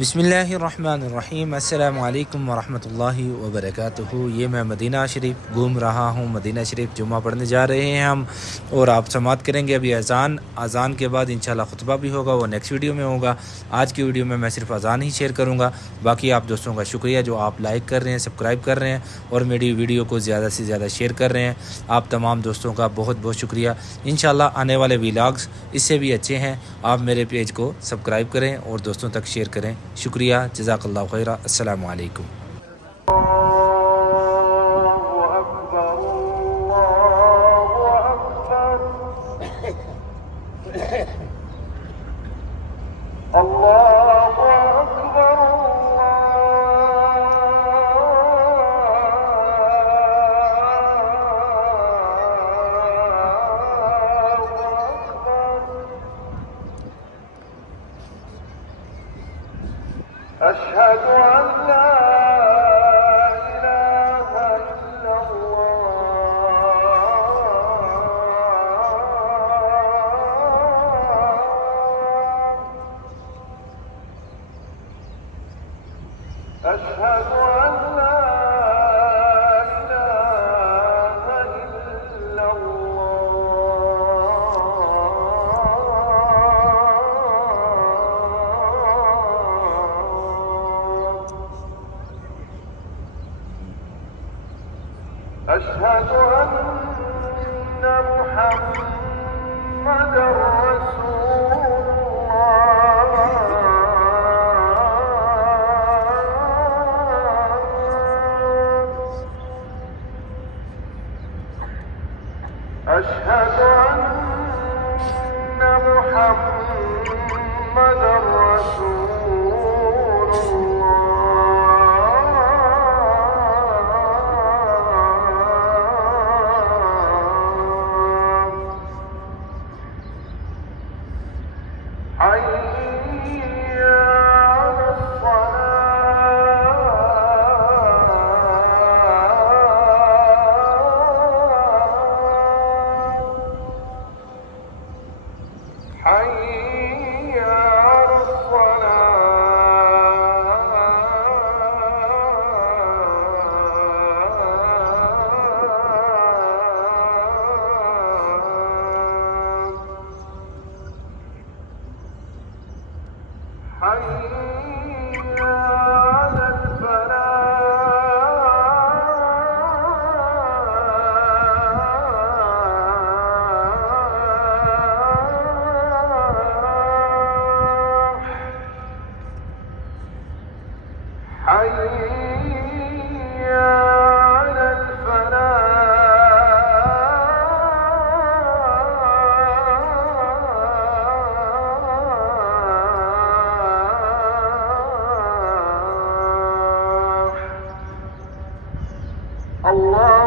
बिस्मिल्लाहिर्रहमानिर्रहीम। अस्सलामु अलैकुम वरहमतुल्लाहि वबरकातुहू। ये मैं मदीना शरीफ घूम रहा हूँ। मदीना शरीफ जुम्मा पढ़ने जा रहे हैं हम, और आप समात करेंगे अभी अज़ान के बाद इंशाल्लाह खुतबा भी होगा, वो नेक्स्ट वीडियो में होगा। आज की वीडियो में मैं सिर्फ अज़ान ही शेयर करूँगा। बाकी आप दोस्तों का शुक्रिया जो आप लाइक कर रहे हैं, सब्सक्राइब कर रहे हैं और मेरी वीडियो को ज़्यादा से ज़्यादा शेयर कर रहे हैं। आप तमाम दोस्तों का बहुत बहुत शुक्रिया। इंशाल्लाह आने वाले व्लॉग्स इससे भी अच्छे हैं। आप मेरे पेज को सब्सक्राइब करें और दोस्तों तक शेयर करें। शुक्रिया, जज़ाकल्लाहु खैरा। अस्सलामु अलैकुम। أشهد أن لا إله إلا الله. أشهد أن لا إله إلا الله. أشهد أن محمدًا رسول الله. أشهد أن محمدًا رسول الله. حي على الصلاة. حي على الصلاة. حي على الفلاح. حي على الفلاح. الله